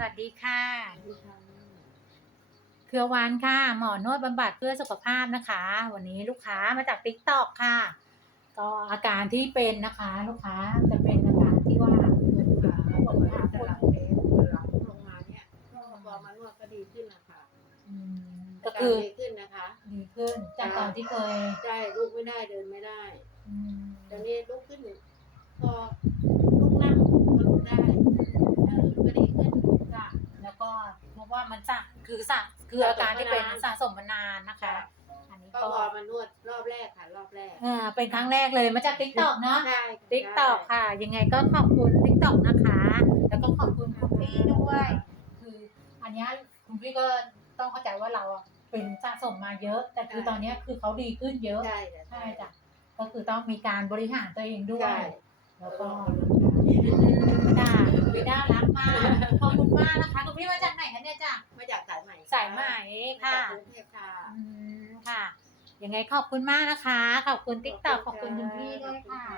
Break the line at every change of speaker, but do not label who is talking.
สวัสดีค่ะ เครือวานค่ะ หมอนวดบำบัดเพื่อสุขภาพนะคะ วันนี้ลูกค้ามาจากติ๊กตอกค่ะ ก็อาการที่เป็นนะคะ ลูกค้าจะเป็นอาการที่ว่า
ปวดขาปวดขาจะหลังเองปวดหลังลงมาเนี่ยพอมานวดก็ดีขึ้นนะคะ
อืมก็คือ
ดีขึ้นนะคะ
ดีขึ้น จากตอนที่เคย
ได้ลุกไม่ได้เดินไม่ได้
อืม
ตอนนี้ลุกขึ้นพอลุกนั่งก็ลุกได้เออก็ดีขึ้น
จ้ะแล้วก็เพราะ ว่ามันสะคือสะคืออาการที่เป็นสะสมมานานนะคะ อันนี้
ก็
ก็
พอมานวดรอบแรกค่ะ รอบแรก
เออเป็นครั้งแรกเลยมาจากติ๊กตอกเนาะ
ใช่
ติ๊กตอกค่ะ ยังไงก็ขอบคุณติ๊กตอกนะคะ แล้วก็ขอบคุณคุณพี่ด้วย คืออันเนี้ยคุณพี่ก็ต้องเข้าใจว่าเราอะเป็นสะสมมาเยอะ แต่คือตอนเนี้ยคือเขาดีขึ้นเยอะ
ใช่จ้ะ
ใช่จ้ะก็คือต้องมีการบริหารตัวเองด้วย
ใช่
แล้วก็จ้าพี่น่ารักมาก ขอบคุณมากนะคะ คุณพี่มาจาก
สายใหม่
สายไหม
มา
ค่ะ
จากกรุงเทพค่ะ
อืมค่ะ ยังไงขอบคุณมากนะคะ ขอบคุณติ๊กตอกขอบคุณคุณพี่ด้วยค่ะ
ขอบณ